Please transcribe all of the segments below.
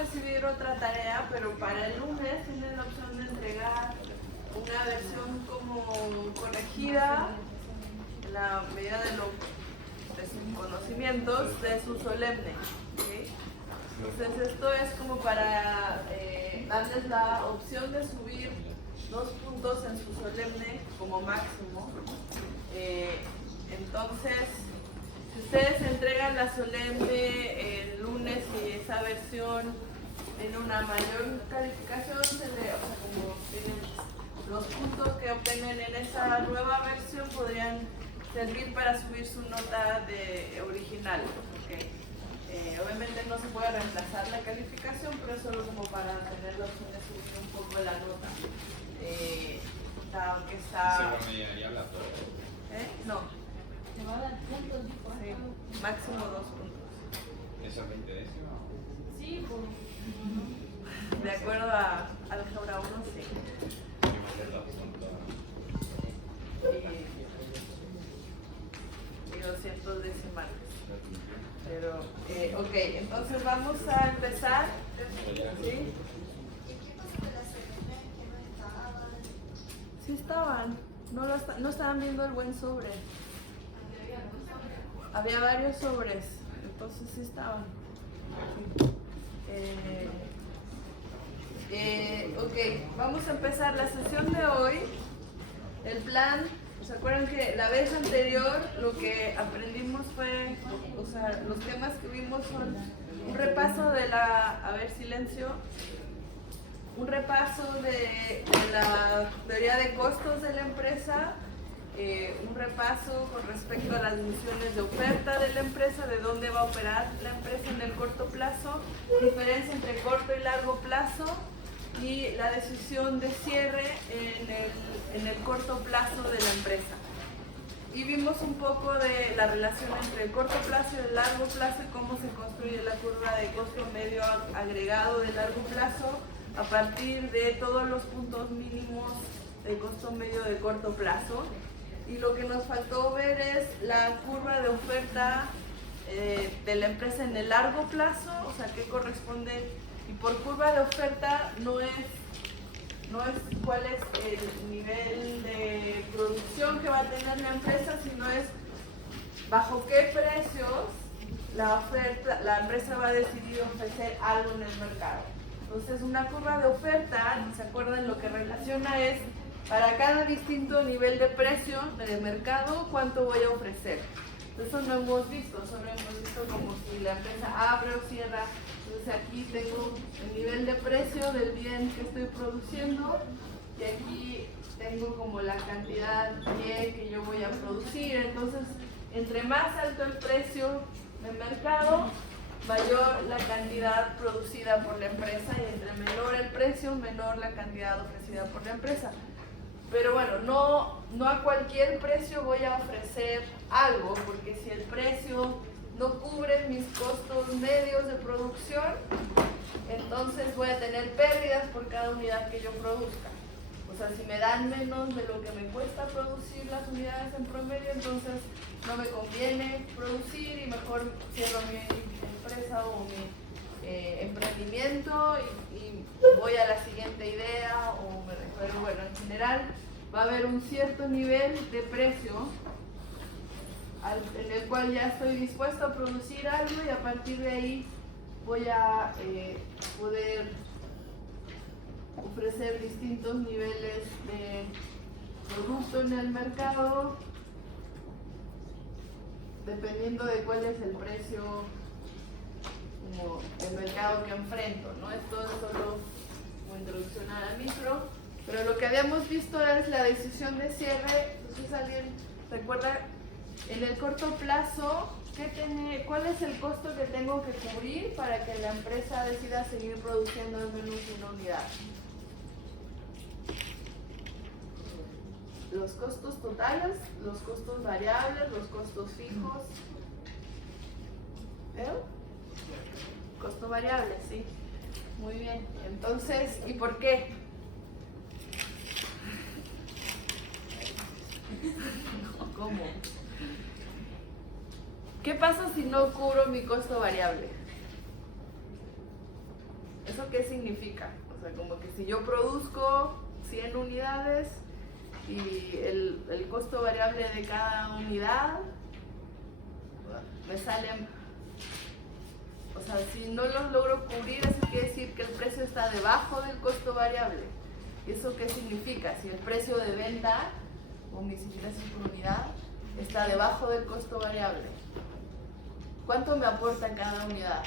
recibir otra tarea, pero para el lunes tienen la opción de entregar una versión como corregida, en la medida de sus conocimientos, de su solemne. ¿Okay? Entonces esto es como para darles la opción de subir 2 puntos en su solemne como máximo. Entonces, si ustedes entregan la solemne el lunes y esa versión tiene una mayor calificación, o sea, como tienen los puntos que obtienen en esa nueva versión podrían servir para subir su nota de original. ¿Okay? Obviamente no se puede reemplazar la calificación, pero es solo como para tener la opción de subir un poco la nota. Aunque está... ¿Se promediaría la prueba? No. ¿Te va a dar puntos, dijo? Sí, máximo 2 puntos. ¿Eso 20 décimas? Sí, pues. De acuerdo a álgebra 1, sí. Y 200 decimales. Pero, ok, entonces vamos a empezar. ¿Sí? Sí estaban. No estaban viendo el buen sobre. Había varios sobres, entonces sí estaban. Ok, vamos a empezar la sesión de hoy. El plan, ¿se acuerdan que la vez anterior lo que aprendimos fue, o sea, los temas que vimos son un repaso de la, a ver, silencio, un repaso de la teoría de costos de la empresa, un repaso con respecto a las misiones de oferta de la empresa, de dónde va a operar la empresa en el corto plazo, diferencia entre corto y largo plazo y la decisión de cierre en el corto plazo de la empresa. Y vimos un poco de la relación entre el corto plazo y el largo plazo y cómo se construye la curva de costo medio agregado de largo plazo a partir de todos los puntos mínimos de costo medio de corto plazo. Y lo que nos faltó ver es la curva de oferta de la empresa en el largo plazo, o sea, qué corresponde. Y por curva de oferta no es cuál es el nivel de producción que va a tener la empresa, sino es bajo qué precios la empresa va a decidir ofrecer algo en el mercado. Entonces, una curva de oferta, ¿se acuerdan? Lo que relaciona es para cada distinto nivel de precio del mercado, ¿cuánto voy a ofrecer? Eso no hemos visto, solo hemos visto como si la empresa abre o cierra. Entonces aquí tengo el nivel de precio del bien que estoy produciendo y aquí tengo como la cantidad bien que yo voy a producir. Entonces, entre más alto el precio del mercado, mayor la cantidad producida por la empresa y entre menor el precio, menor la cantidad ofrecida por la empresa. Pero bueno, no a cualquier precio voy a ofrecer algo, porque si el precio no cubre mis costos medios de producción, entonces voy a tener pérdidas por cada unidad que yo produzca. O sea, si me dan menos de lo que me cuesta producir las unidades en promedio, entonces no me conviene producir y mejor cierro mi empresa o mi emprendimiento y voy a la siguiente idea. Pero bueno, en general va a haber un cierto nivel de precio en el cual ya estoy dispuesto a producir algo y a partir de ahí voy a poder ofrecer distintos niveles de producto en el mercado dependiendo de cuál es el precio como el mercado que enfrento, ¿no? Esto es solo como introducción a la micro, pero lo que habíamos visto es la decisión de cierre. Entonces, ¿alguien recuerda en el corto plazo cuál es el costo que tengo que cubrir para que la empresa decida seguir produciendo al menos una unidad? Los costos totales, los costos variables, los costos fijos. Costo variable, sí. Muy bien. Entonces, ¿y por qué? ¿Cómo? ¿Qué pasa si no cubro mi costo variable? ¿Eso qué significa? O sea, como que si yo produzco 100 unidades y el costo variable de cada unidad me salen, o sea, si no los logro cubrir, eso quiere decir que el precio está debajo del costo variable. ¿Y eso qué significa? Si el precio de venta o mis ingresos por unidad está debajo del costo variable, ¿cuánto me aporta cada unidad?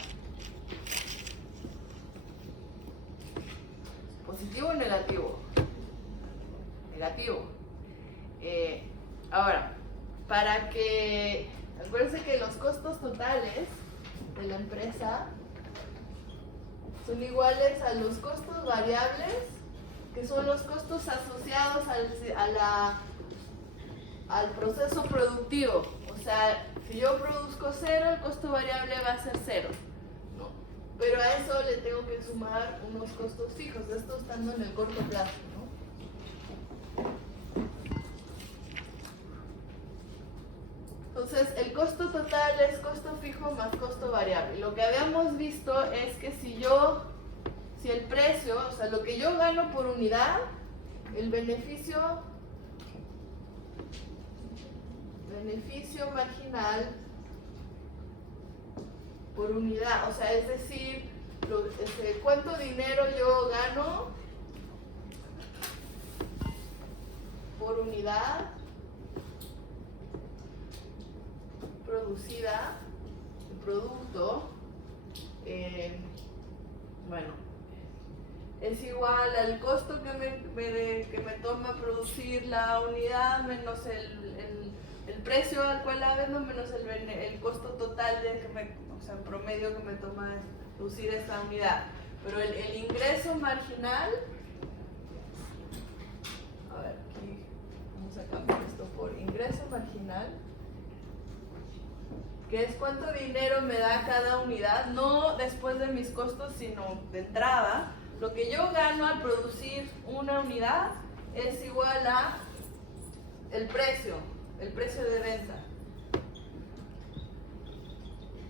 ¿Positivo o negativo? Negativo. Ahora, para que, acuérdense que los costos totales de la empresa son iguales a los costos variables, que son los costos asociados al proceso productivo. O sea, si yo produzco 0, el costo variable va a ser 0, ¿no? Pero a eso le tengo que sumar unos costos fijos, esto estando en el corto plazo, ¿no? Entonces, el costo total es costo fijo más costo variable. Lo que habíamos visto es que si el precio, o sea, lo que yo gano por unidad, el beneficio marginal por unidad, o sea, es decir, cuánto dinero yo gano por unidad producida, el producto, bueno, es igual al costo que me toma producir la unidad menos el precio al cual la vendo menos el costo total o sea, en promedio que me toma producir esta unidad. Pero el ingreso marginal, a ver, aquí vamos a cambiar esto por ingreso marginal, que es cuánto dinero me da cada unidad, no después de mis costos, sino de entrada. Lo que yo gano al producir una unidad es igual a el precio de venta.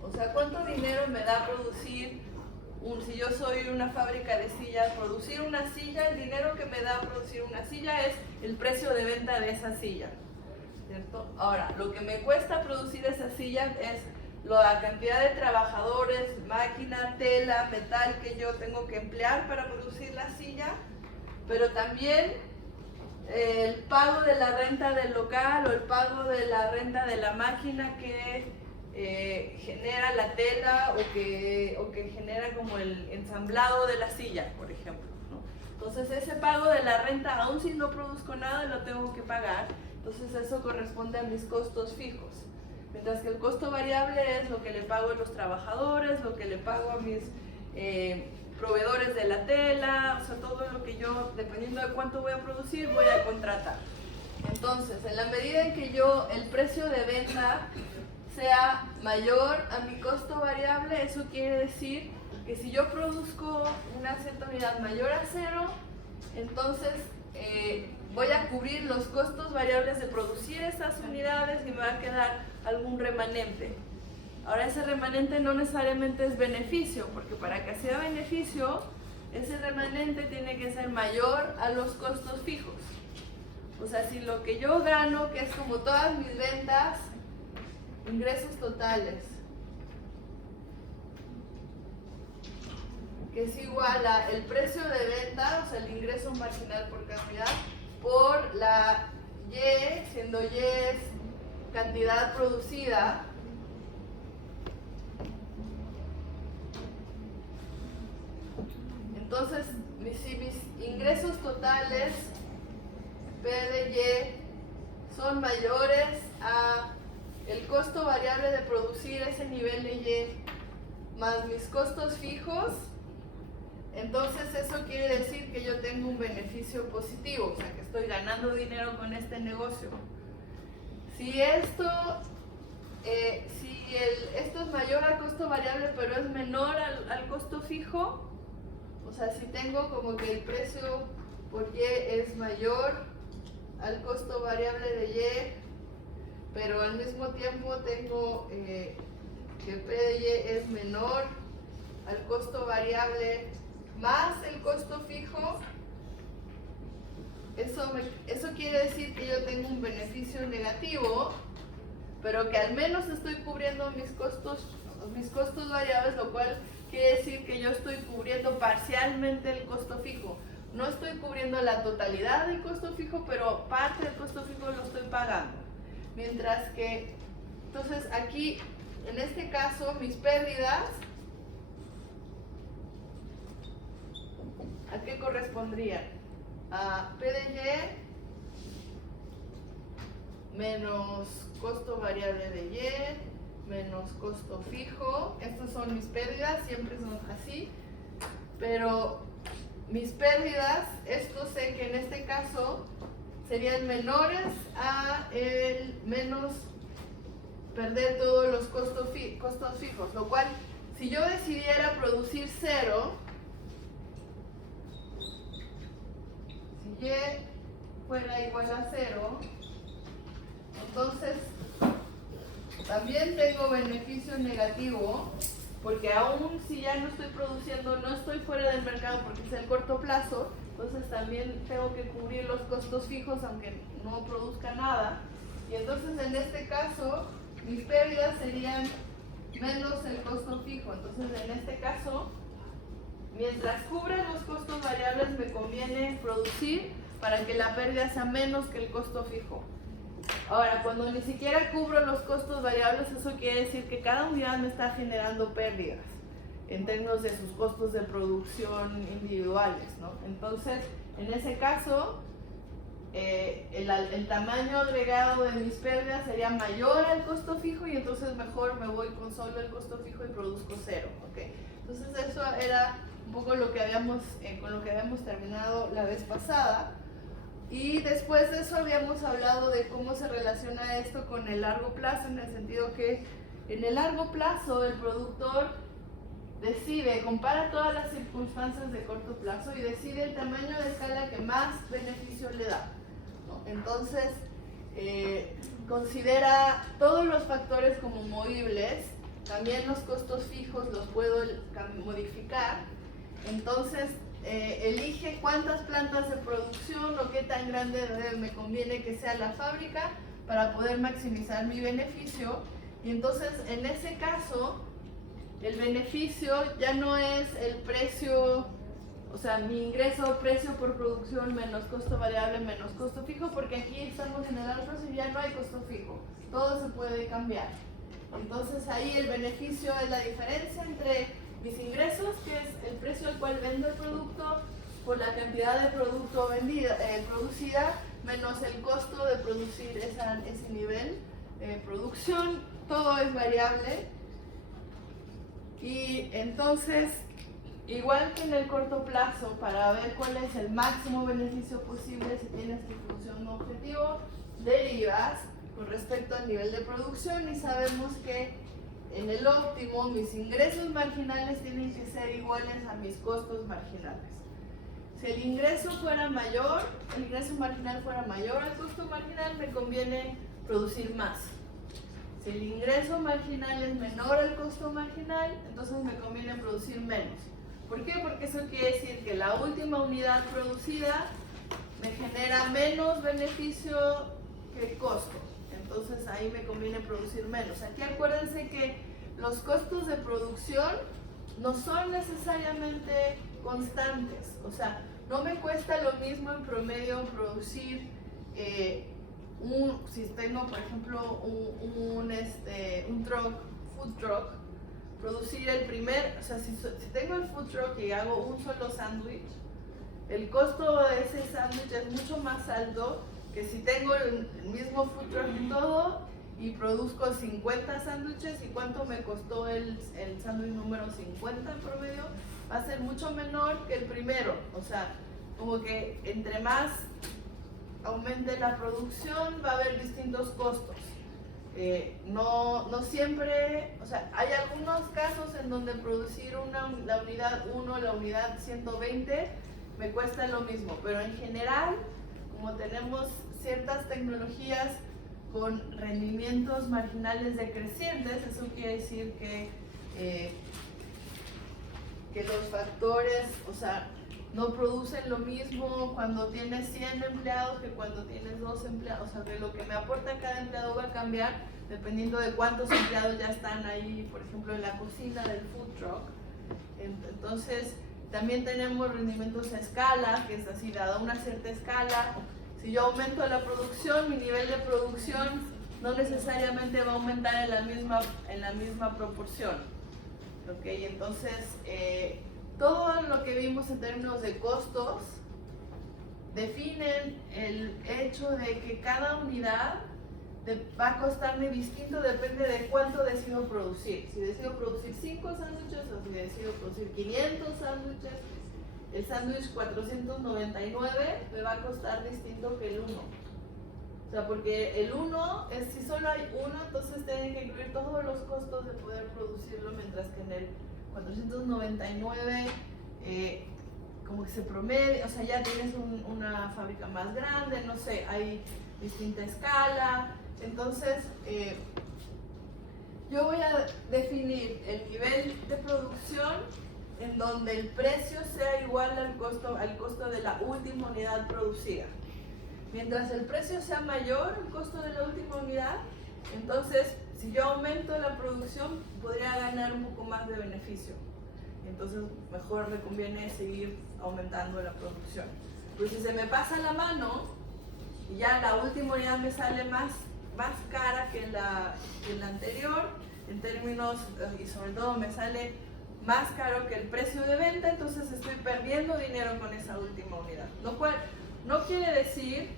O sea, cuánto dinero me da producir, si yo soy una fábrica de sillas, producir una silla, el dinero que me da producir una silla es el precio de venta de esa silla, ¿cierto? Ahora, lo que me cuesta producir esa silla es la cantidad de trabajadores, máquina, tela, metal que yo tengo que emplear para producir la silla, pero también el pago de la renta del local o el pago de la renta de la máquina que genera la tela o que genera como el ensamblado de la silla, por ejemplo, ¿no? Entonces ese pago de la renta, aun si no produzco nada, lo tengo que pagar. Entonces eso corresponde a mis costos fijos. Mientras que el costo variable es lo que le pago a los trabajadores, lo que le pago a mis proveedores de la tela, o sea, todo lo que yo, dependiendo de cuánto voy a producir, voy a contratar. Entonces, en la medida en que el precio de venta sea mayor a mi costo variable, eso quiere decir que si yo produzco una cierta unidad mayor a 0, entonces voy a cubrir los costos variables de producir esas unidades y me va a quedar algún remanente. Ahora, ese remanente no necesariamente es beneficio, porque para que sea beneficio, ese remanente tiene que ser mayor a los costos fijos. O sea, si lo que yo gano, que es como todas mis ventas, ingresos totales, que es igual a el precio de venta, o sea, el ingreso marginal por cada unidad, por la Y, siendo Y es cantidad producida, entonces si mis ingresos totales P de Y son mayores a el costo variable de producir ese nivel de Y más mis costos fijos, entonces eso quiere decir que yo tengo un beneficio positivo, o sea que estoy ganando dinero con este negocio. Si esto es mayor al costo variable pero es menor al costo fijo, o sea, si tengo como que el precio por Y es mayor al costo variable de Y, pero al mismo tiempo tengo que P de Y es menor al costo variable más el costo fijo, eso quiere decir que yo tengo un beneficio negativo, pero que al menos estoy cubriendo mis costos variables, lo cual quiere decir que yo estoy cubriendo parcialmente el costo fijo. No estoy cubriendo la totalidad del costo fijo, pero parte del costo fijo lo estoy pagando. Mientras que, entonces aquí, en este caso, mis pérdidas, ¿a qué correspondrían? A P de Y menos costo variable de Y menos costo fijo. Estas son mis pérdidas, siempre son así, pero mis pérdidas, esto sé que en este caso serían menores a el menos perder todos los costos fijos, lo cual si yo decidiera producir cero, si Y fuera igual a 0, entonces también tengo beneficio negativo, porque aún si ya no estoy produciendo, no estoy fuera del mercado porque es el corto plazo, entonces también tengo que cubrir los costos fijos aunque no produzca nada. Y entonces en este caso mis pérdidas serían menos el costo fijo. Entonces en este caso, mientras cubren los costos variables, me conviene producir para que la pérdida sea menos que el costo fijo. Ahora, cuando ni siquiera cubro los costos variables, eso quiere decir que cada unidad me está generando pérdidas en términos de sus costos de producción individuales, ¿no? Entonces, en ese caso, el tamaño agregado de mis pérdidas sería mayor al costo fijo y entonces mejor me voy con solo el costo fijo y produzco cero, ¿ok? Entonces eso era un poco lo que con lo que habíamos terminado la vez pasada. Y después de eso habíamos hablado de cómo se relaciona esto con el largo plazo, en el sentido que en el largo plazo el productor compara todas las circunstancias de corto plazo y decide el tamaño de escala que más beneficio le da, ¿no? Entonces, considera todos los factores como movibles, también los costos fijos los puedo modificar, entonces elige cuántas plantas de producción o qué tan grande me conviene que sea la fábrica para poder maximizar mi beneficio. Y entonces en ese caso el beneficio ya no es el precio, o sea, mi ingreso, precio por producción menos costo variable menos costo fijo, porque aquí estamos en el largo plazo y ya no hay costo fijo, todo se puede cambiar. Entonces ahí el beneficio es la diferencia entre mis ingresos, que es el precio al cual vendo el producto, por la cantidad de producto producida, menos el costo de producir ese nivel de producción, todo es variable. Y entonces, igual que en el corto plazo, para ver cuál es el máximo beneficio posible si tienes tu función objetivo, derivas con respecto al nivel de producción y sabemos que en el óptimo mis ingresos marginales tienen que ser iguales a mis costos marginales. Si el ingreso marginal fuera mayor al costo marginal, me conviene producir más. Si el ingreso marginal es menor al costo marginal, entonces me conviene producir menos. ¿Por qué? Porque eso quiere decir que la última unidad producida me genera menos beneficio que el costo. Entonces ahí me conviene producir menos. Aquí acuérdense que los costos de producción no son necesariamente constantes. O sea, no me cuesta lo mismo en promedio producir si tengo por ejemplo un food truck, producir el primer, o sea, si tengo el food truck y hago un solo sándwich, el costo de ese sándwich es mucho más alto que si tengo el mismo food truck y todo y produzco 50 sándwiches. ¿Y cuánto me costó el sándwich número 50 en promedio? Va a ser mucho menor que el primero. O sea, como que entre más aumente la producción va a haber distintos costos. No siempre, o sea, hay algunos casos en donde producir la unidad 1, la unidad 120 me cuesta lo mismo, pero en general, como tenemos ciertas tecnologías con rendimientos marginales decrecientes, eso quiere decir que que los factores, o sea, no producen lo mismo cuando tienes 100 empleados que cuando tienes 2 empleados. O sea, de lo que me aporta cada empleado va a cambiar dependiendo de cuántos empleados ya están ahí, por ejemplo, en la cocina del food truck. Entonces, también tenemos rendimientos a escala, que es así, dada una cierta escala. Si yo aumento la producción, mi nivel de producción no necesariamente va a aumentar en la misma proporción. ¿Ok? Entonces, todo lo que vimos en términos de costos definen el hecho de que cada unidad va a costarme distinto, depende de cuánto decido producir. Si decido producir 5 sándwiches o si decido producir 500 sándwiches, el sándwich 499 me va a costar distinto que el 1. O sea, porque el 1 es, si solo hay uno, entonces tienen que incluir todos los costos de poder producirlo, mientras que en el 499 como que se promedia, o sea, ya tienes una fábrica más grande, no sé, hay distinta escala. Entonces, yo voy a definir el nivel de producción en donde el precio sea igual al costo de la última unidad producida. Mientras el precio sea mayor al costo de la última unidad, entonces, si yo aumento la producción, podría ganar un poco más de beneficio. Entonces, mejor me conviene seguir aumentando la producción. Pues si se me pasa la mano y ya la última unidad me sale más cara que la anterior, en términos, y sobre todo me sale más caro que el precio de venta, entonces estoy perdiendo dinero con esa última unidad. Lo cual no quiere decir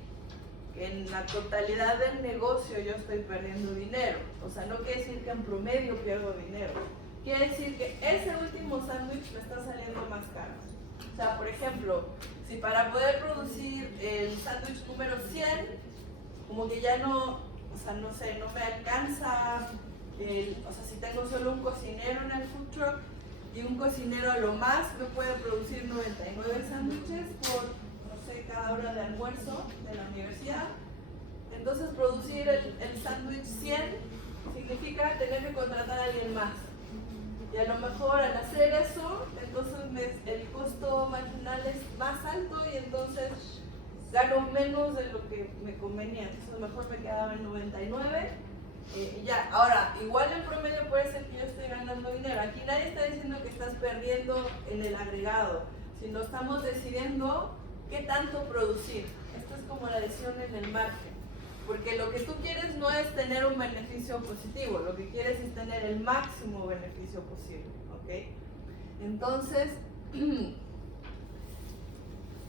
que en la totalidad del negocio yo estoy perdiendo dinero. O sea, no quiere decir que en promedio pierdo dinero. Quiere decir que ese último sándwich me está saliendo más caro. O sea, por ejemplo, si para poder producir el sándwich número 100, como que ya no, o sea, no sé, no me alcanza, o sea, si tengo solo un cocinero en el food truck y un cocinero a lo más me puede producir 99 sándwiches por, no sé, cada hora de almuerzo de la universidad, entonces producir el sándwich 100 significa tener que contratar a alguien más. Y a lo mejor al hacer eso, entonces el costo marginal es más alto y entonces gano menos de lo que me convenía. Entonces mejor me quedaba en 99 y ya. Ahora, igual en promedio puede ser que yo esté ganando dinero. Aquí nadie está diciendo que estás perdiendo en el agregado, sino estamos decidiendo qué tanto producir. Esto es como la decisión en el margen. Porque lo que tú quieres no es tener un beneficio positivo, lo que quieres es tener el máximo beneficio posible, ¿ok? Entonces,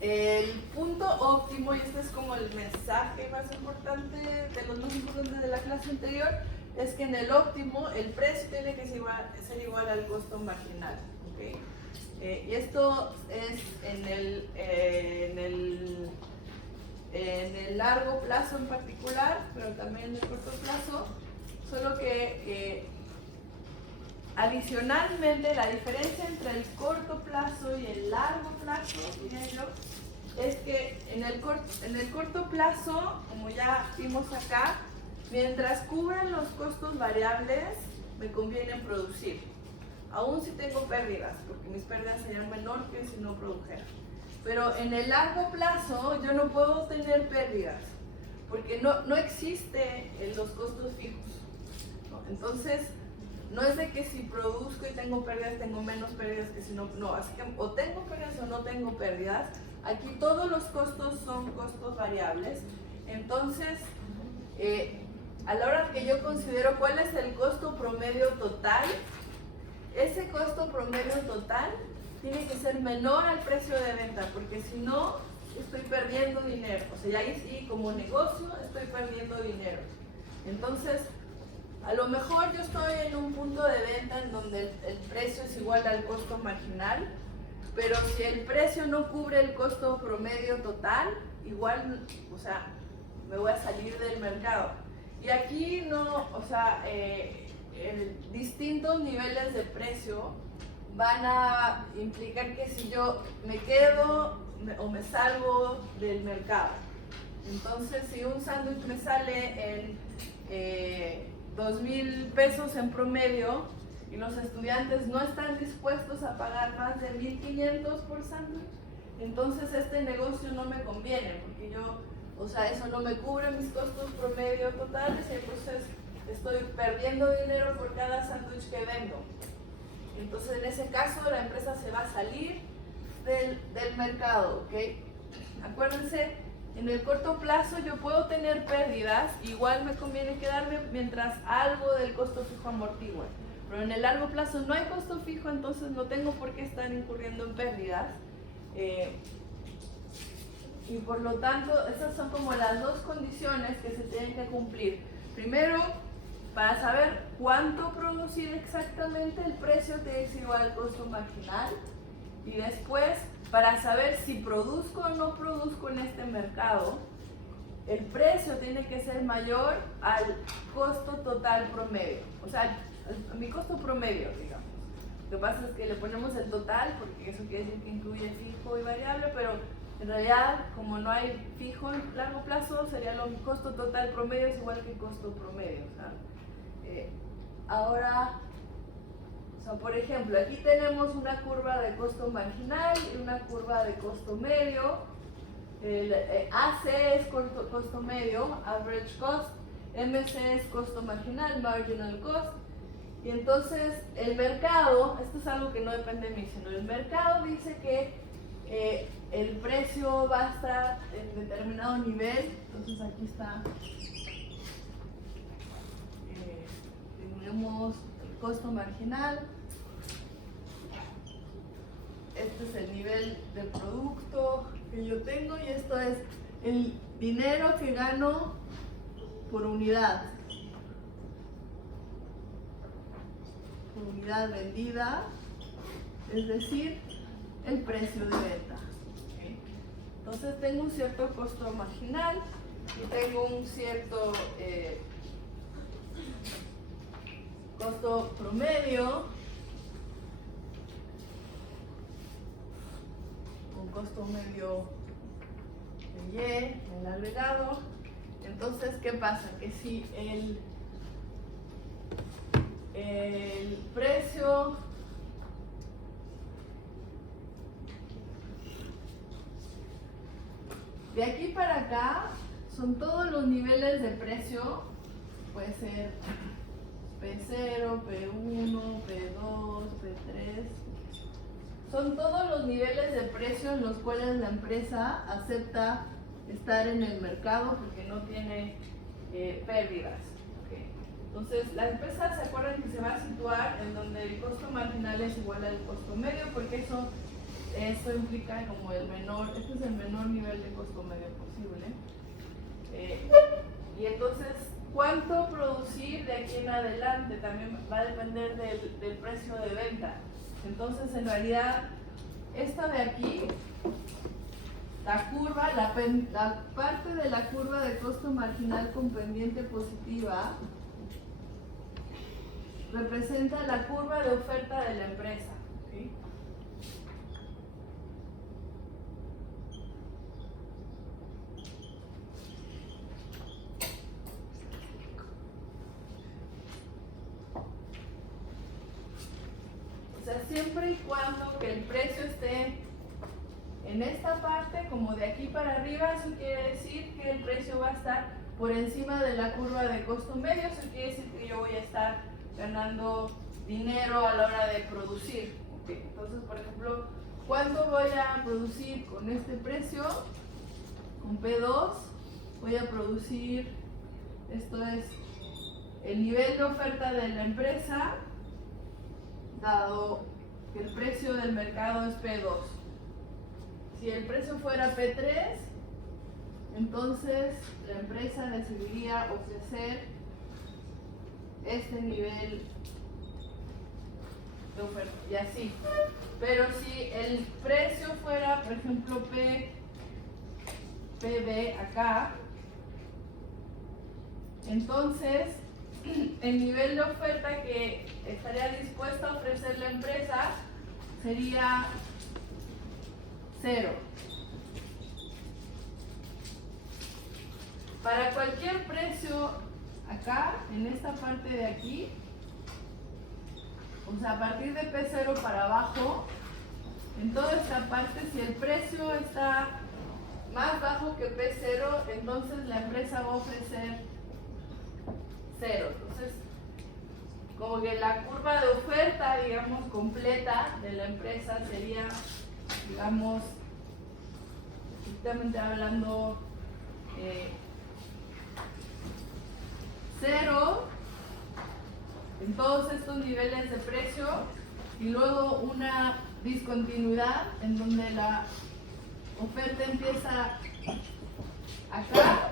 el punto óptimo, y este es como el mensaje más importante, de los más importantes de la clase anterior, es que en el óptimo el precio tiene que ser igual al costo marginal, ¿ok? Y esto es en el largo plazo en particular, pero también en el corto plazo, solo que adicionalmente la diferencia entre el corto plazo y el largo plazo, diría yo, es que en el corto plazo, como ya vimos acá, mientras cubran los costos variables, me conviene producir, aún si tengo pérdidas, porque mis pérdidas serían menor que si no produjera. Pero en el largo plazo yo no puedo tener pérdidas, porque no existe los costos fijos, ¿no? Entonces, no es de que si produzco y tengo pérdidas, tengo menos pérdidas que si no, no, así que o tengo pérdidas o no tengo pérdidas. Aquí todos los costos son costos variables. Entonces, a la hora que yo considero cuál es el costo promedio total, ese costo promedio total tiene que ser menor al precio de venta, porque si no, estoy perdiendo dinero. O sea, ya ahí sí, como negocio, estoy perdiendo dinero. Entonces, a lo mejor yo estoy en un punto de venta en donde el precio es igual al costo marginal, pero si el precio no cubre el costo promedio total, igual, o sea, me voy a salir del mercado. Y aquí no, o sea, distintos niveles de precio van a implicar que si yo me quedo o me salgo del mercado. Entonces, si un sándwich me sale en 2,000 pesos en promedio y los estudiantes no están dispuestos a pagar más de 1.500 por sándwich, entonces este negocio no me conviene, porque yo, o sea, eso no me cubre mis costos promedio totales y entonces estoy perdiendo dinero por cada sándwich que vendo. Entonces en ese caso la empresa se va a salir del mercado, ¿ok? Acuérdense, en el corto plazo yo puedo tener pérdidas, igual me conviene quedarme mientras algo del costo fijo amortigua. Pero en el largo plazo no hay costo fijo, entonces no tengo por qué estar incurriendo en pérdidas. Y por lo tanto, esas son como las dos condiciones que se tienen que cumplir. Primero, para saber cuánto producir exactamente, el precio tiene que ser igual al costo marginal. Y después, para saber si produzco o no produzco en este mercado, el precio tiene que ser mayor al costo total promedio. O sea, a mi costo promedio, digamos. Lo que pasa es que le ponemos el total, porque eso quiere decir que incluye fijo y variable, pero en realidad, como no hay fijo en largo plazo, sería el costo total promedio es igual que el costo promedio. Ahora, o sea, por ejemplo, aquí tenemos una curva de costo marginal y una curva de costo medio. El AC es costo medio, average cost, MC es costo marginal, marginal cost. Y entonces el mercado, esto es algo que no depende de mí, sino el mercado dice que el precio va a estar en determinado nivel. Entonces aquí está, tenemos el costo marginal, este es el nivel de producto que yo tengo y esto es el dinero que gano por unidad vendida, es decir, el precio de venta. ¿Okay? Entonces tengo un cierto costo marginal y tengo un cierto costo promedio, un costo medio de Y, el agregado. Entonces, ¿qué pasa? Que si el precio de aquí para acá son todos los niveles de precio, puede ser P0, P1, P2, P3, son todos los niveles de precio en los cuales la empresa acepta estar en el mercado porque no tiene pérdidas. ¿Okay? Entonces la empresa, se acuerdan que se va a situar en donde el costo marginal es igual al costo medio, porque eso implica como el menor, este es el menor nivel de costo medio posible. Y entonces, ¿cuánto producir de aquí en adelante? También va a depender del precio de venta. Entonces, en realidad, esta de aquí, la curva, la parte de la curva de costo marginal con pendiente positiva, representa la curva de oferta de la empresa. ¿Sí? O sea, siempre y cuando que el precio esté en esta parte, como de aquí para arriba, eso quiere decir que el precio va a estar por encima de la curva de costo medio. Eso quiere decir que yo voy a estar ganando dinero a la hora de producir. ¿Okay? Entonces, por ejemplo, ¿cuánto voy a producir con este precio? Con P2 voy a producir, esto es el nivel de oferta de la empresa, dado que el precio del mercado es P2. Si el precio fuera P3, entonces la empresa decidiría ofrecer este nivel de oferta y así. Pero si el precio fuera, por ejemplo, PB acá, entonces el nivel de oferta que estaría dispuesta a ofrecer la empresa sería 0. Para cualquier precio acá, en esta parte de aquí, O sea, a partir de P0 para abajo, en toda esta parte, si el precio está más bajo que P0, entonces la empresa va a ofrecer 0. Entonces, como que la curva de oferta, digamos, completa de la empresa sería, digamos, estrictamente hablando, 0 en todos estos niveles de precio y luego una discontinuidad en donde la oferta empieza acá.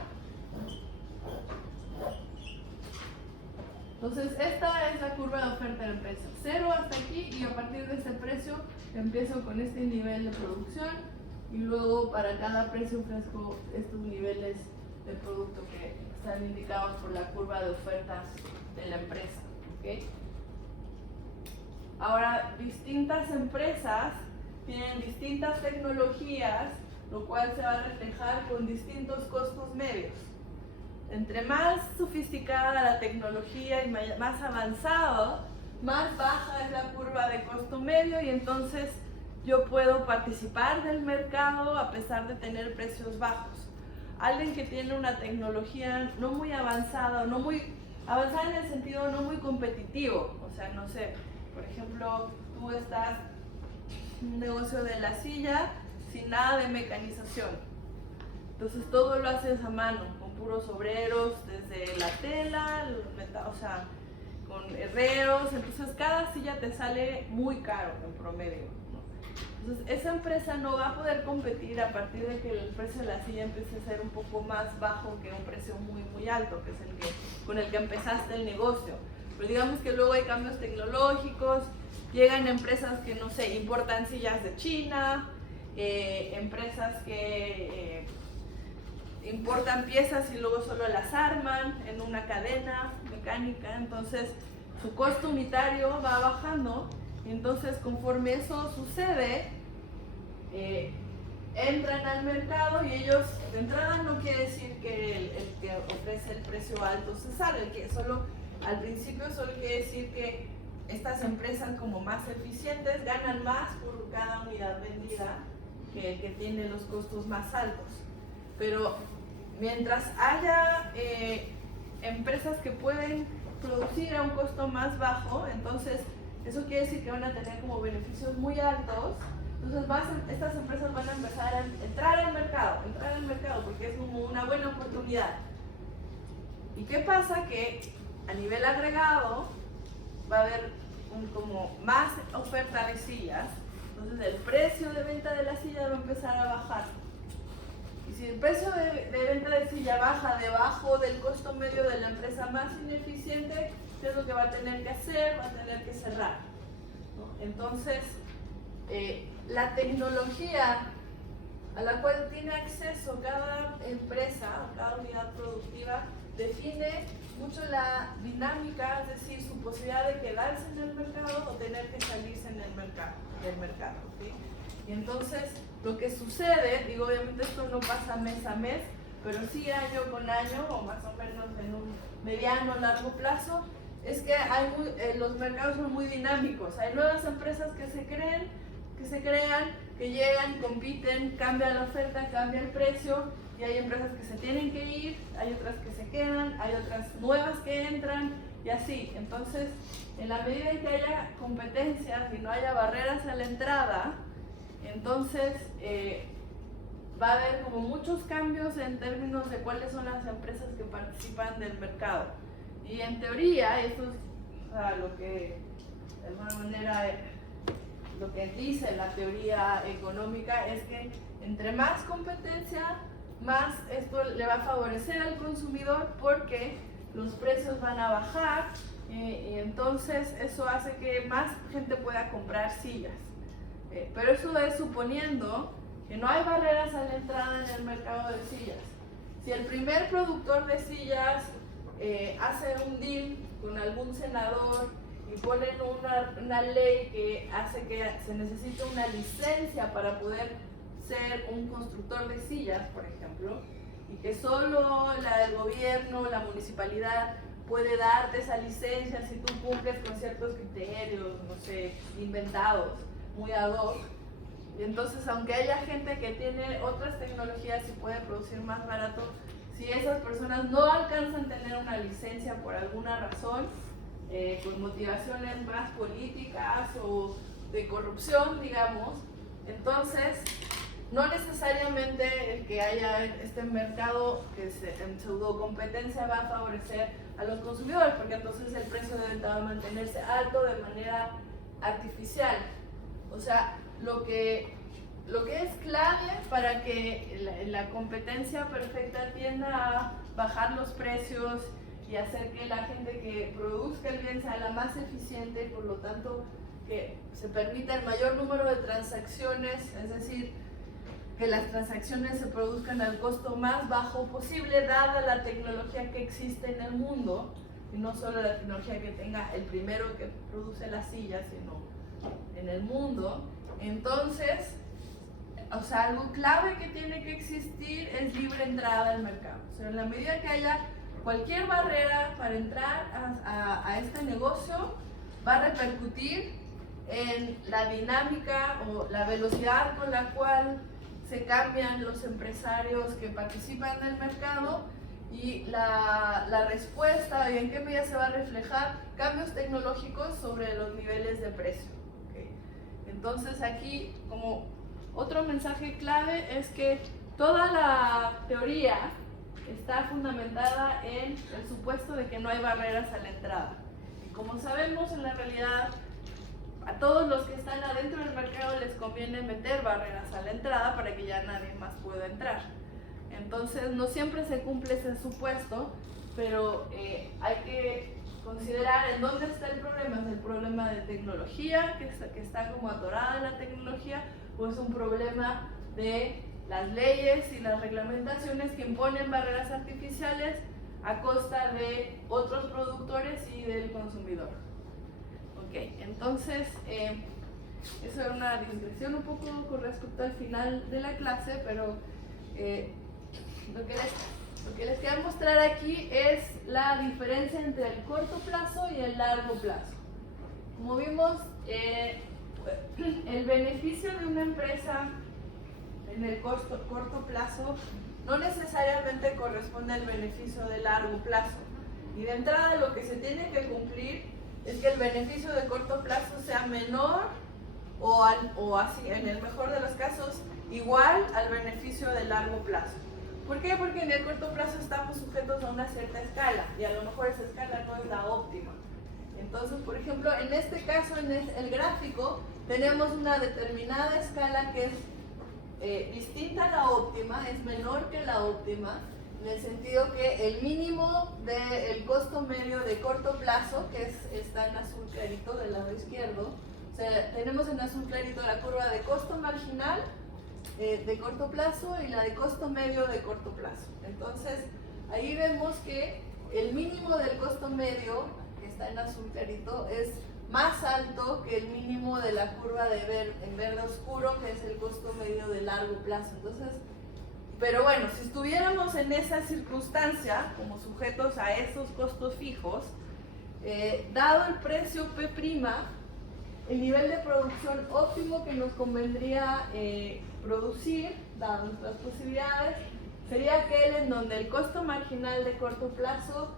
Entonces esta es la curva de oferta de la empresa, 0 hasta aquí, y a partir de este precio empiezo con este nivel de producción y luego para cada precio ofrezco estos niveles de producto que están indicados por la curva de oferta de la empresa. ¿Okay? Ahora, distintas empresas tienen distintas tecnologías, lo cual se va a reflejar con distintos costos medios. Entre más sofisticada la tecnología y más avanzado, más baja es la curva de costo medio y entonces yo puedo participar del mercado a pesar de tener precios bajos. Alguien que tiene una tecnología no muy avanzada, no muy avanzada en el sentido no muy competitivo, o sea, no sé, por ejemplo, tú estás en un negocio de la silla sin nada de mecanización. Entonces todo lo haces a mano, con puros obreros, desde la tela, o sea, con herreros. Entonces cada silla te sale muy caro en promedio, ¿no? Entonces esa empresa no va a poder competir a partir de que el precio de la silla empiece a ser un poco más bajo que un precio muy alto, que es el que, con el que empezaste el negocio. Pero digamos que luego hay cambios tecnológicos, llegan empresas que, no sé, importan sillas de China, empresas que importan piezas y luego solo las arman en una cadena mecánica, entonces su costo unitario va bajando, y entonces conforme eso sucede, entran al mercado y ellos, de entrada no quiere decir que el que ofrece el precio alto se sale, el que solo al principio solo quiere decir que estas empresas como más eficientes ganan más por cada unidad vendida que el que tiene los costos más altos. Pero mientras haya empresas que pueden producir a un costo más bajo, entonces eso quiere decir que van a tener como beneficios muy altos. Entonces estas empresas van a empezar a entrar al mercado porque es como una buena oportunidad. ¿Y qué pasa? Que a nivel agregado va a haber como más oferta de sillas, entonces el precio de venta de la silla va a empezar a bajar. Y si el precio de venta de silla baja debajo del costo medio de la empresa más ineficiente, ¿qué es lo que va a tener que hacer? Va a tener que cerrar, ¿no? Entonces, la tecnología a la cual tiene acceso cada empresa, cada unidad productiva, define mucho la dinámica, es decir, su posibilidad de quedarse en el mercado o tener que salirse del mercado, ¿sí? Y entonces, lo que sucede, digo, obviamente esto no pasa mes a mes, pero sí año con año, o más o menos en un mediano o largo plazo, es que los mercados son muy dinámicos. Hay nuevas empresas que se crean, que llegan, compiten, cambia la oferta, cambia el precio, y hay empresas que se tienen que ir, hay otras que se quedan, hay otras nuevas que entran, y así. Entonces, en la medida en que haya competencias y no haya barreras a la entrada, entonces va a haber como muchos cambios en términos de cuáles son las empresas que participan del mercado. Y en teoría, esto es, o sea, lo que de alguna manera lo que dice la teoría económica es que entre más competencia, más esto le va a favorecer al consumidor porque los precios van a bajar, y entonces eso hace que más gente pueda comprar sillas. Pero eso es suponiendo que no hay barreras a la entrada en el mercado de sillas. Si el primer productor de sillas hace un deal con algún senador y ponen una ley que hace que se necesite una licencia para poder ser un constructor de sillas, por ejemplo, y que solo el gobierno, la municipalidad puede darte esa licencia si tú cumples con ciertos criterios, no sé, inventados, muy ad hoc. Y entonces, aunque haya gente que tiene otras tecnologías y puede producir más barato, si esas personas no alcanzan a tener una licencia por alguna razón, con motivaciones más políticas o de corrupción, digamos, entonces no necesariamente el que haya este mercado que en pseudo competencia va a favorecer a los consumidores, porque entonces el precio de venta va a mantenerse alto de manera artificial. O sea, lo que es clave para que la competencia perfecta tienda a bajar los precios y hacer que la gente que produzca el bien sea la más eficiente y por lo tanto que se permita el mayor número de transacciones, es decir, que las transacciones se produzcan al costo más bajo posible dada la tecnología que existe en el mundo, y no solo la tecnología que tenga el primero que produce la silla, sino en el mundo. Entonces, o sea, algo clave que tiene que existir es libre entrada al mercado. O sea, en la medida que haya cualquier barrera para entrar a este negocio, va a repercutir en la dinámica o la velocidad con la cual se cambian los empresarios que participan en el mercado y la respuesta y en qué medida se va a reflejar cambios tecnológicos sobre los niveles de precio. ¿Okay? Entonces aquí, como otro mensaje clave, es que toda la teoría está fundamentada en el supuesto de que no hay barreras a la entrada. Y como sabemos, en la realidad, a todos los que están adentro del mercado les conviene meter barreras a la entrada para que ya nadie más pueda entrar. Entonces, no siempre se cumple ese supuesto, pero hay que considerar en dónde está el problema. ¿Es el problema de tecnología, que está como atorada en la tecnología, o es un problema de las leyes y las reglamentaciones que imponen barreras artificiales a costa de otros productores y del consumidor? Ok, entonces eso era una digresión un poco con respecto al final de la clase, pero lo que les quiero mostrar aquí es la diferencia entre el corto plazo y el largo plazo. Como vimos, el beneficio de una empresa en el corto plazo no necesariamente corresponde al beneficio de largo plazo. Y de entrada lo que se tiene que cumplir es que el beneficio de corto plazo sea menor o así, en el mejor de los casos, igual al beneficio de largo plazo. ¿Por qué? Porque en el corto plazo estamos sujetos a una cierta escala y a lo mejor esa escala no es la óptima. Entonces, por ejemplo, en este caso, en el gráfico, tenemos una determinada escala que es distinta a la óptima, es menor que la óptima, en el sentido que el mínimo del costo medio de corto plazo, que está en azul clarito del lado izquierdo, o sea, tenemos en azul clarito la curva de costo marginal de corto plazo y la de costo medio de corto plazo. Entonces, ahí vemos que el mínimo del costo medio, que está en azul clarito, es más alto que el mínimo de la curva en verde oscuro, que es el costo medio de largo plazo. Entonces, pero bueno, si estuviéramos en esa circunstancia, como sujetos a esos costos fijos, dado el precio P', el nivel de producción óptimo que nos convendría producir, dadas nuestras posibilidades, sería aquel en donde el costo marginal de corto plazo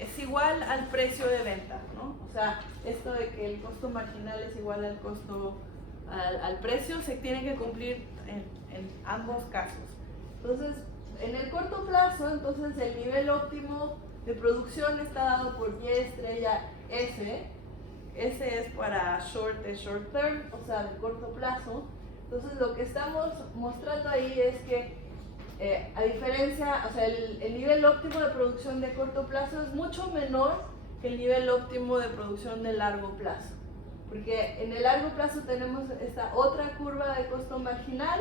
es igual al precio de venta, ¿no? O sea, esto de que el costo marginal es igual al al precio se tiene que cumplir en ambos casos. Entonces, en el corto plazo, entonces el nivel óptimo de producción está dado por Y estrella S. S es para short term, o sea, de corto plazo. Entonces, lo que estamos mostrando ahí es que a diferencia, o sea, el nivel óptimo de producción de corto plazo es mucho menor que el nivel óptimo de producción de largo plazo. Porque en el largo plazo tenemos esta otra curva de costo marginal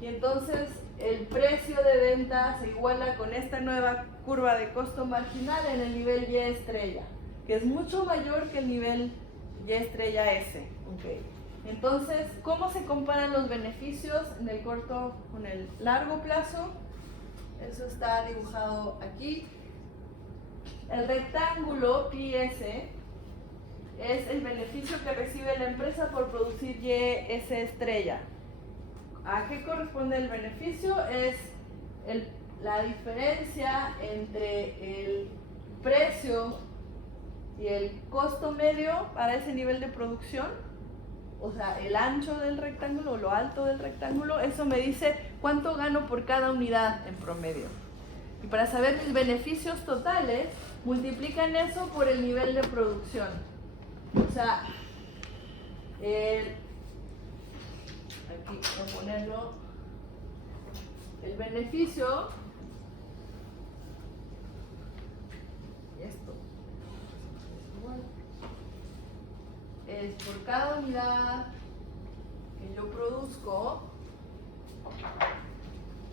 y entonces el precio de venta se iguala con esta nueva curva de costo marginal en el nivel Y estrella, que es mucho mayor que el nivel Y estrella S. Okay. Entonces, ¿cómo se comparan los beneficios en el corto con el largo plazo? Eso está dibujado aquí. el rectángulo pi s es el beneficio que recibe la empresa por producir Y S estrella. ¿A qué corresponde el beneficio? Es la diferencia entre el precio y el costo medio para ese nivel de producción, o sea, el ancho del rectángulo o lo alto del rectángulo. Eso me dice cuánto gano por cada unidad en promedio. Y para saber mis beneficios totales, multiplican eso por el nivel de producción. O sea, aquí voy a ponerlo, el beneficio, esto es por cada unidad que yo produzco,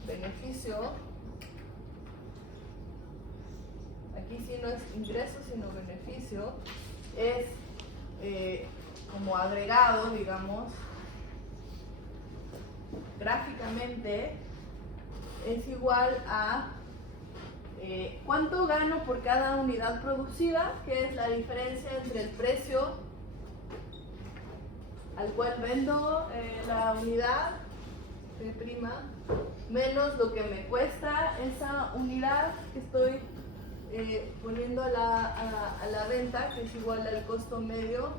beneficio, aquí sí no es ingreso sino beneficio, es como agregado, digamos, gráficamente es igual a cuánto gano por cada unidad producida, que es la diferencia entre el precio al cual vendo la unidad P', menos lo que me cuesta esa unidad que estoy poniendo a la venta, que es igual al costo medio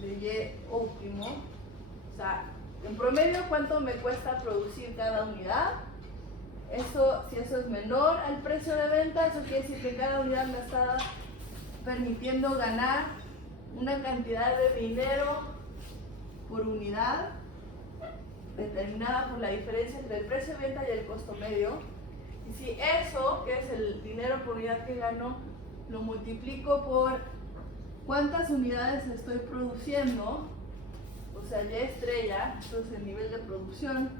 de Y óptimo. O sea, en promedio, ¿cuánto me cuesta producir cada unidad? Eso, si eso es menor al precio de venta, eso quiere decir que cada unidad me está permitiendo ganar una cantidad de dinero por unidad determinada por la diferencia entre el precio de venta y el costo medio. Y si eso, que es el dinero por unidad que gano, lo multiplico por cuántas unidades estoy produciendo, o sea, Y estrella, esto es el nivel de producción,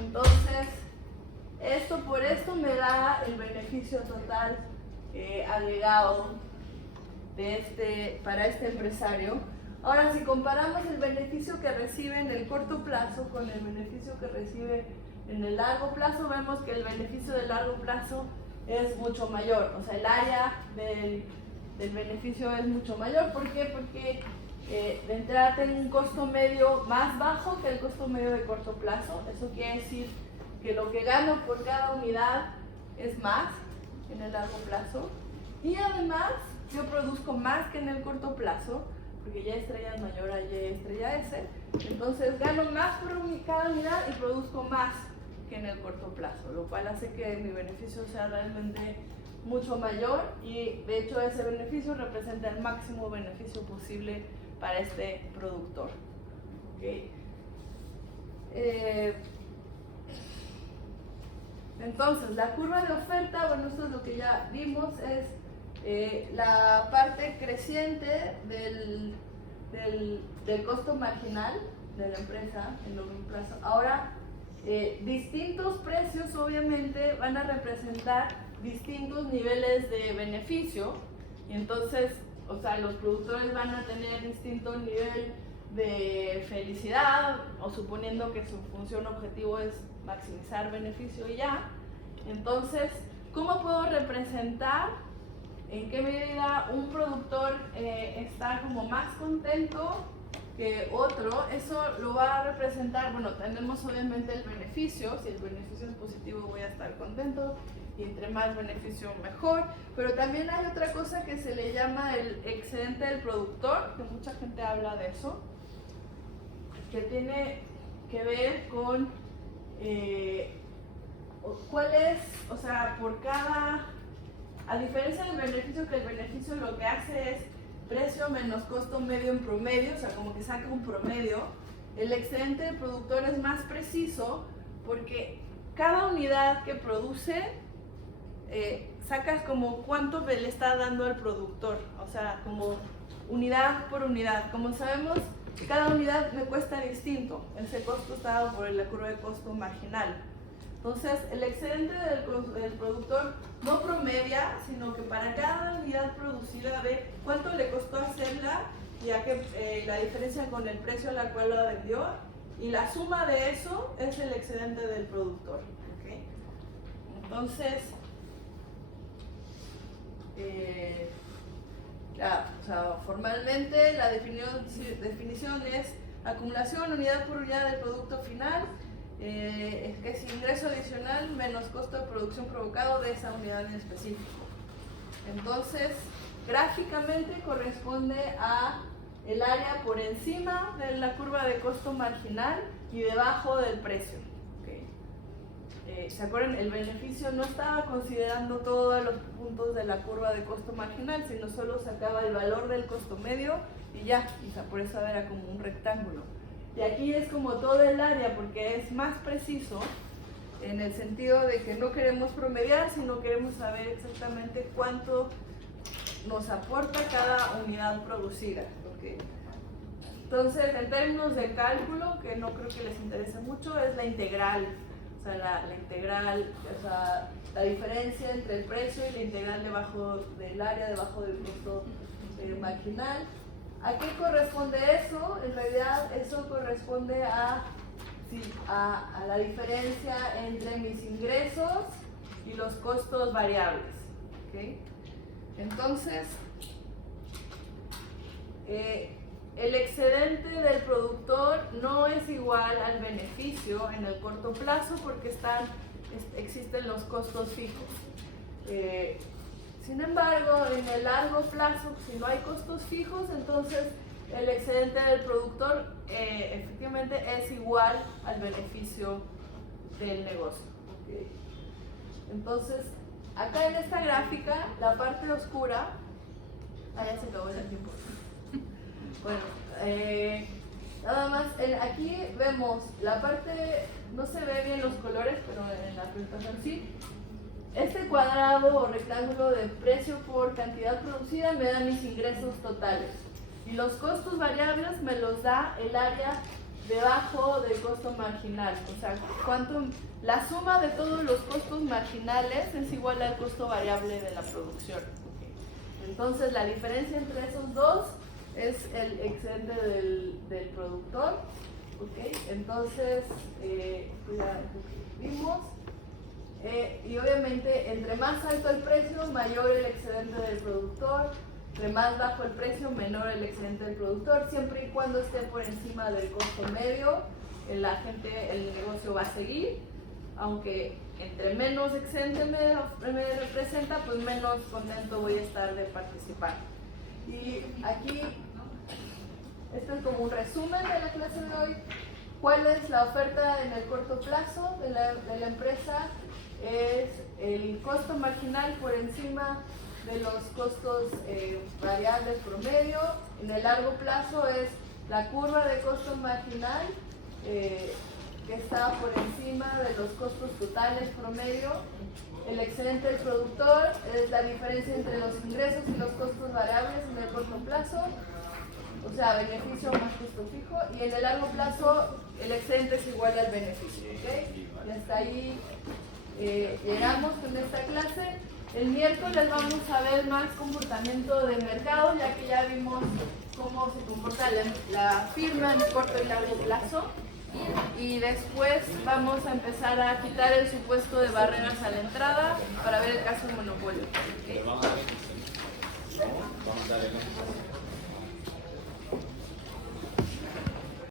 entonces esto por esto me da el beneficio total agregado de para este empresario. Ahora, si comparamos el beneficio que recibe en el corto plazo con el beneficio que recibe en el largo plazo, vemos que el beneficio del largo plazo es mucho mayor. O sea, el área del beneficio es mucho mayor. ¿Por qué? Porque de entrada tengo un costo medio más bajo que el costo medio de corto plazo. Eso quiere decir que lo que gano por cada unidad es más en el largo plazo. Y además, yo produzco más que en el corto plazo, porque Y estrella es mayor a Y estrella S, entonces gano más por cada unidad y produzco más que en el corto plazo, lo cual hace que mi beneficio sea realmente mucho mayor y de hecho ese beneficio representa el máximo beneficio posible para este productor. ¿Okay? Entonces, la curva de oferta, bueno, esto es lo que ya vimos, es la parte creciente del costo marginal de la empresa en largo plazo. Ahora, distintos precios obviamente van a representar distintos niveles de beneficio y entonces, o sea, los productores van a tener distinto nivel de felicidad, o suponiendo que su función objetivo es maximizar beneficio y ya. Entonces, ¿cómo puedo representar en qué medida un productor está como más contento que otro? Eso lo va a representar, bueno, tenemos obviamente el beneficio. Si el beneficio es positivo voy a estar contento y entre más beneficio mejor, pero también hay otra cosa que se le llama el excedente del productor, que mucha gente habla de eso, que tiene que ver con cuál es, o sea, por cada, a diferencia del beneficio, que el beneficio lo que hace es precio menos costo medio en promedio, o sea, como que saca un promedio, el excedente del productor es más preciso porque cada unidad que produce sacas como cuánto le está dando al productor, o sea, como unidad por unidad. Como sabemos, cada unidad me cuesta distinto, ese costo está dado por la curva de costo marginal. Entonces, el excedente del productor no promedia, sino que para cada unidad producida ve cuánto le costó hacerla, ya que la diferencia con el precio a la cual la vendió, y la suma de eso es el excedente del productor. ¿Okay? Entonces, formalmente la definición es acumulación unidad por unidad del producto final, que es ingreso adicional menos costo de producción provocado de esa unidad en específico. Entonces, gráficamente corresponde a el área por encima de la curva de costo marginal y debajo del precio. ¿Okay? ¿Se acuerdan? El beneficio no estaba considerando todos los puntos de la curva de costo marginal, sino solo sacaba el valor del costo medio y ya, o sea, por eso era como un rectángulo. Y aquí es como todo el área porque es más preciso en el sentido de que no queremos promediar, sino queremos saber exactamente cuánto nos aporta cada unidad producida. ¿Okay? Entonces, en términos de cálculo, que no creo que les interese mucho, es la integral. O sea, la integral, o sea, la diferencia entre el precio y la integral debajo del área, debajo del costo marginal. ¿A qué corresponde eso? En realidad, eso corresponde a la diferencia entre mis ingresos y los costos variables. ¿Okay? Entonces, el excedente del productor no es igual al beneficio en el corto plazo porque existen los costos fijos. Sin embargo, en el largo plazo, si no hay costos fijos, entonces el excedente del productor efectivamente es igual al beneficio del negocio. ¿Okay? Entonces, acá en esta gráfica, la parte oscura, ya se acabó el tiempo. Bueno, nada más, aquí vemos la parte, no se ve bien los colores, pero en la presentación sí. Este cuadrado o rectángulo de precio por cantidad producida me da mis ingresos totales. Y los costos variables me los da el área debajo del costo marginal. O sea, la suma de todos los costos marginales es igual al costo variable de la producción. Okay. Entonces, la diferencia entre esos dos es el excedente del productor. Okay. Entonces, ya vimos. Y obviamente, entre más alto el precio, mayor el excedente del productor. Entre más bajo el precio, menor el excedente del productor. Siempre y cuando esté por encima del costo medio, el negocio va a seguir. Aunque entre menos excedente me representa, pues menos contento voy a estar de participar. Y aquí, esto es como un resumen de la clase de hoy. ¿Cuál es la oferta en el corto plazo de la empresa? Es el costo marginal por encima de los costos variables promedio. En el largo plazo es la curva de costo marginal que está por encima de los costos totales promedio. El excedente del productor es la diferencia entre los ingresos y los costos variables en el corto plazo, o sea, beneficio más costo fijo, y en el largo plazo el excedente es igual al beneficio. ¿Okay? Y hasta ahí llegamos con esta clase. El miércoles vamos a ver más comportamiento de mercado, ya que ya vimos cómo se comporta la firma en corto y largo plazo. Y después vamos a empezar a quitar el supuesto de barreras a la entrada para ver el caso de monopolio. ¿Okay? Vamos a dar el